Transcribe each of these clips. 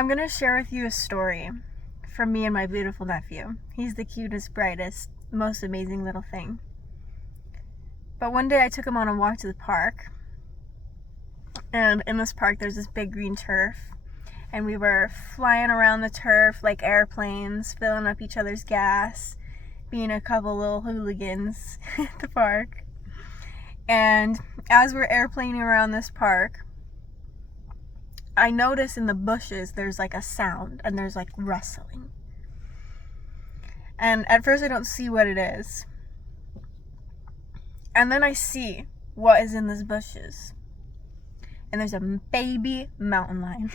I'm gonna share with you a story from me and my beautiful nephew. He's the cutest, brightest, most amazing little thing. But one day I took him on a walk to the park, and in this park there's this big green turf, and we were flying around the turf like airplanes, filling up each other's gas, being a couple little hooligans at the park. And as we're airplaning around this park, I notice in the bushes there's like a sound, and there's like rustling. And at first I don't see what it is. And then I see what is in these bushes. And there's a baby mountain lion.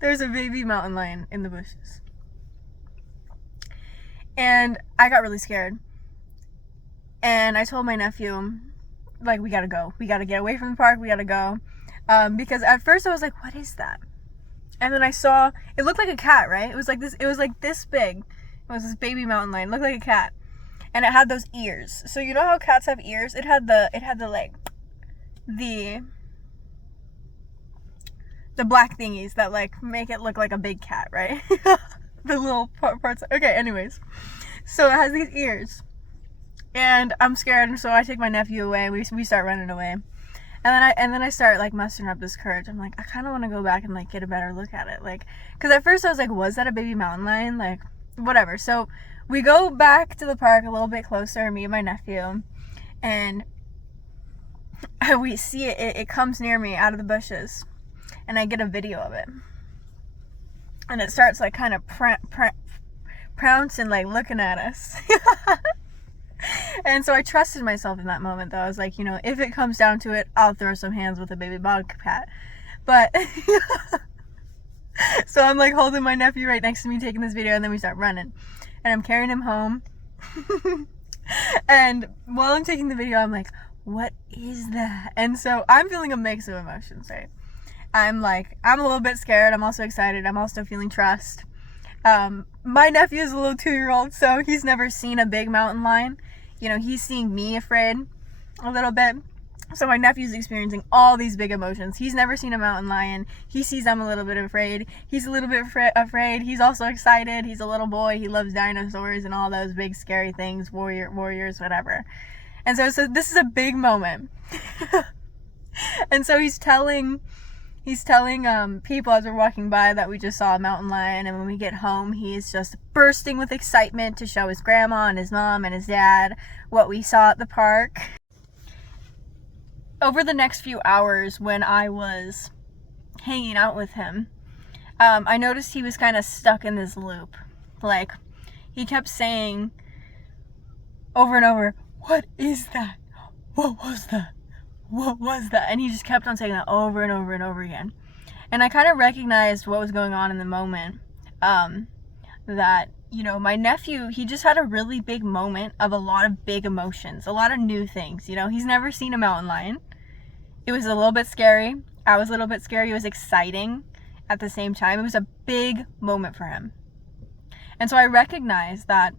There's a baby mountain lion in the bushes. And I got really scared. And I told my nephew, like, we gotta go. We gotta get away from the park. We gotta go. Because at first I was like, what is that? And then I saw, it looked like a cat, right? It was like this big. It was this baby mountain lion. It looked like a cat. And it had those ears. So you know how cats have ears? It had the like, the black thingies that like make it look like a big cat, right? The little parts. Okay, anyways. So it has these ears. And I'm scared, and so I take my nephew away, and we start running away. And then I start like mustering up this courage. I'm like, I kind of want to go back and like get a better look at it, like, because at first I was like, was that a baby mountain lion? Like, whatever. So we go back to the park a little bit closer, me and my nephew, and we see it comes near me out of the bushes, and I get a video of it, and it starts like kind of pouncing, like looking at us. And so I trusted myself in that moment, though. I was like, you know, if it comes down to it, I'll throw some hands with a baby bobcat. But so I'm like holding my nephew right next to me, taking this video, and then we start running, and I'm carrying him home. And while I'm taking the video, I'm like, what is that? And so I'm feeling a mix of emotions, right? I'm a little bit scared. I'm also excited. I'm also feeling trust. My nephew is a little 2-year-old, so he's never seen a big mountain lion. You know, he's seeing me afraid a little bit. So my nephew's experiencing all these big emotions. He's never seen a mountain lion. He sees I'm a little bit afraid. He's a little bit afraid. He's also excited. He's a little boy. He loves dinosaurs and all those big scary things, warriors, whatever. And so this is a big moment. And so he's telling people as we're walking by that we just saw a mountain lion, and when we get home, he's just bursting with excitement to show his grandma and his mom and his dad what we saw at the park. Over the next few hours, when I was hanging out with him, I noticed he was kind of stuck in this loop. Like, he kept saying over and over, what is that? What was that? What was that? And he just kept on saying that over and over and over again. And I kind of recognized what was going on in the moment. That, you know, my nephew, he just had a really big moment of a lot of big emotions, a lot of new things. You know, he's never seen a mountain lion. It was a little bit scary. I was a little bit scary. It was exciting at the same time. It was a big moment for him. And so I recognized that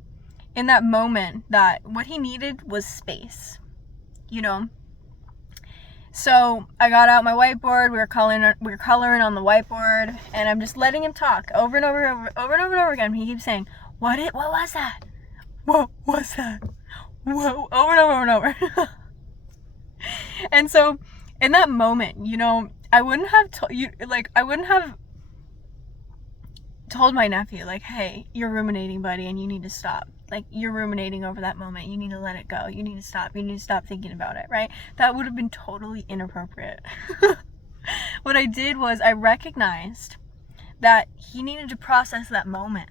in that moment, that what he needed was space, you know. So I got out my whiteboard. We were coloring on the whiteboard, and I'm just letting him talk over and over again. He keeps saying, "What was that? What was that? Whoa!" Over and over. And so, in that moment, you know, I wouldn't have told my nephew, like, hey, you're ruminating, buddy, and you need to stop. Like, you're ruminating over that moment. You need to let it go. You need to stop. You need to stop thinking about it, right? That would have been totally inappropriate. What I did was I recognized that he needed to process that moment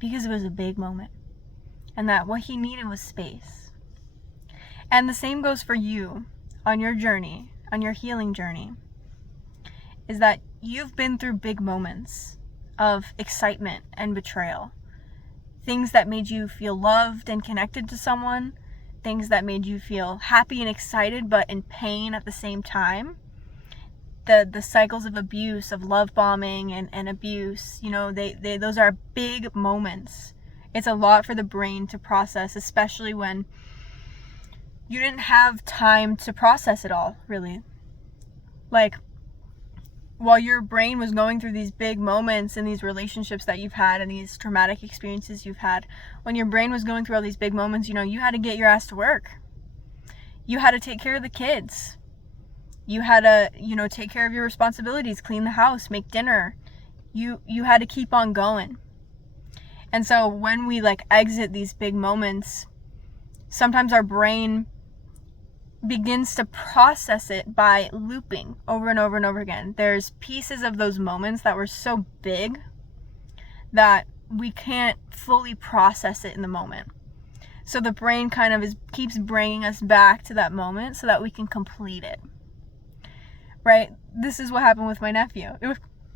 because it was a big moment, and that what he needed was space. And the same goes for you on your journey, on your healing journey, is that you've been through big moments of excitement and betrayal. Things that made you feel loved and connected to someone. Things that made you feel happy and excited but in pain at the same time. The cycles of abuse, of love bombing and abuse, you know, those are big moments. It's a lot for the brain to process, especially when you didn't have time to process it all, really. Like, while your brain was going through these big moments in these relationships that you've had and these traumatic experiences you've had, when your brain was going through all these big moments, you had to get your ass to work. You had to take care of the kids. You had to, take care of your responsibilities, clean the house, make dinner. You had to keep on going. And so when we exit these big moments, sometimes our brain begins to process it by looping over and over and over again. There's pieces of those moments that were so big that we can't fully process it in the moment. So the brain kind of keeps bringing us back to that moment so that we can complete it. Right? This is what happened with my nephew.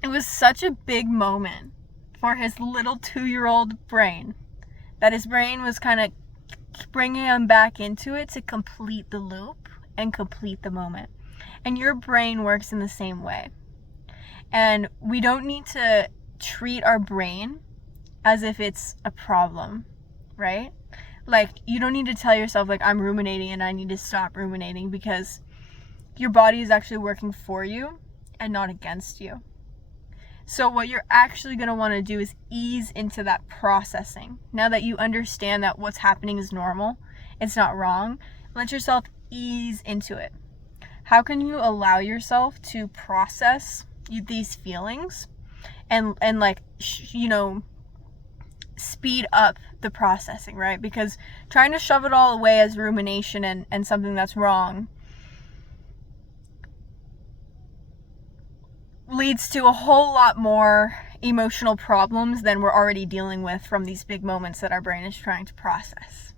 It was such a big moment for his little 2-year-old brain that his brain was kind of bringing him back into it to complete the loop and complete the moment. And your brain works in the same way. And we don't need to treat our brain as if it's a problem, right? You don't need to tell yourself I'm ruminating and I need to stop ruminating, because your body is actually working for you and not against you. So what you're actually going to want to do is ease into that processing. Now that you understand that what's happening is normal, it's not wrong, let yourself ease into it. How can you allow yourself to process these feelings and speed up the processing, right? Because trying to shove it all away as rumination and something that's wrong leads to a whole lot more emotional problems than we're already dealing with from these big moments that our brain is trying to process.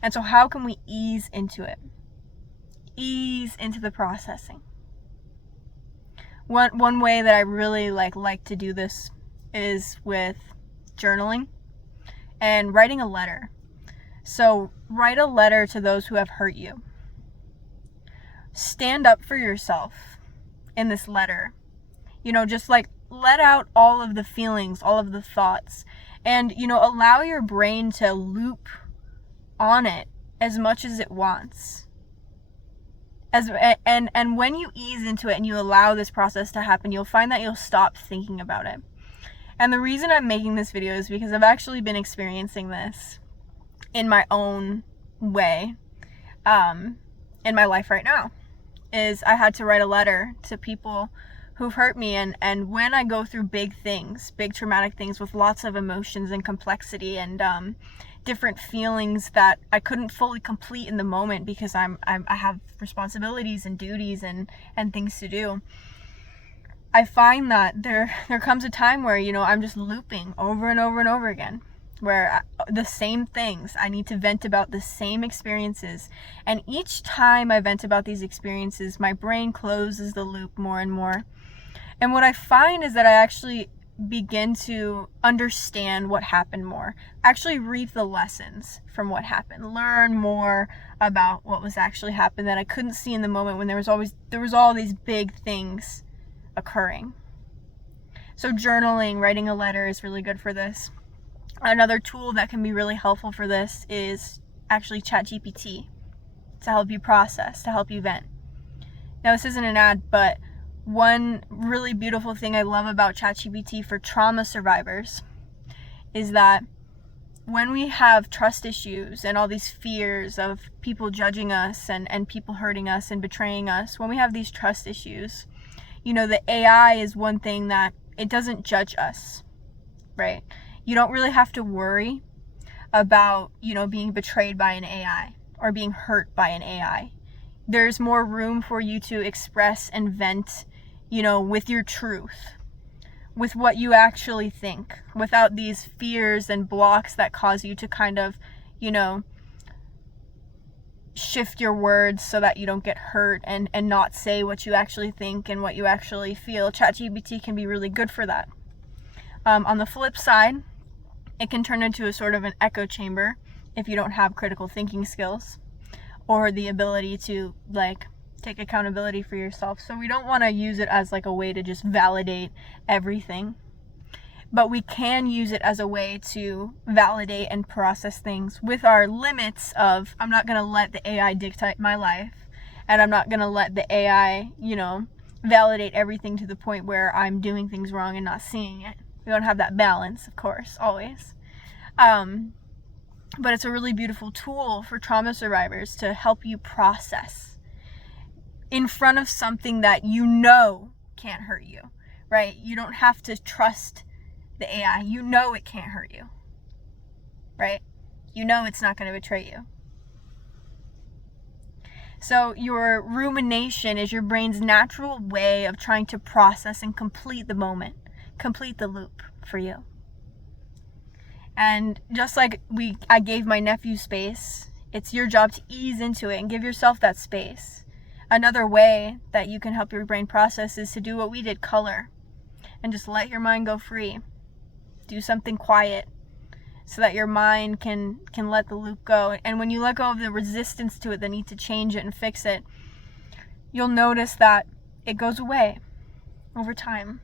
And so how can we ease into it? Ease into the processing. One way that I really like to do this is with journaling and writing a letter. So write a letter to those who have hurt you. Stand up for yourself in this letter. Just let out all of the feelings, all of the thoughts, and, allow your brain to loop on it as much as it wants. And when you ease into it and you allow this process to happen, you'll find that you'll stop thinking about it. And the reason I'm making this video is because I've actually been experiencing this in my own way, in my life right now. Is I had to write a letter to people who've hurt me, and when I go through big traumatic things with lots of emotions and complexity and different feelings that I couldn't fully complete in the moment because I have responsibilities and duties and things to do, I find that there comes a time where I'm just looping over and over and over again, where the same things, I need to vent about the same experiences, and each time I vent about these experiences, my brain closes the loop more and more. And what I find is that I actually begin to understand what happened more, actually reap the lessons from what happened, learn more about what was actually happened that I couldn't see in the moment when there was all these big things occurring. So journaling, writing a letter is really good for this. Another tool that can be really helpful for this is actually ChatGPT, to help you process, to help you vent. Now, this isn't an ad, but one really beautiful thing I love about ChatGPT for trauma survivors is that when we have trust issues and all these fears of people judging us and people hurting us and betraying us, when we have these trust issues, the AI is one thing that it doesn't judge us, right? You don't really have to worry about, being betrayed by an AI or being hurt by an AI. There's more room for you to express and vent, with your truth, with what you actually think, without these fears and blocks that cause you to kind of, shift your words so that you don't get hurt and not say what you actually think and what you actually feel. ChatGPT can be really good for that. On the flip side, it can turn into a sort of an echo chamber if you don't have critical thinking skills or the ability to take accountability for yourself. So we don't want to use it as a way to just validate everything, but we can use it as a way to validate and process things with our limits of, I'm not going to let the AI dictate my life, and I'm not going to let the AI, validate everything to the point where I'm doing things wrong and not seeing it. We don't have that balance, of course, always. But it's a really beautiful tool for trauma survivors to help you process in front of something that you know can't hurt you, right? You don't have to trust the AI. You know it can't hurt you, right? You know it's not going to betray you. So your rumination is your brain's natural way of trying to process and complete the moment, complete the loop for you. And just like I gave my nephew space, it's your job to ease into it and give yourself that space. Another way that you can help your brain process is to do what we did, color, and just let your mind go free. Do something quiet so that your mind can let the loop go. And when you let go of the resistance to it, the need to change it and fix it, you'll notice that it goes away over time.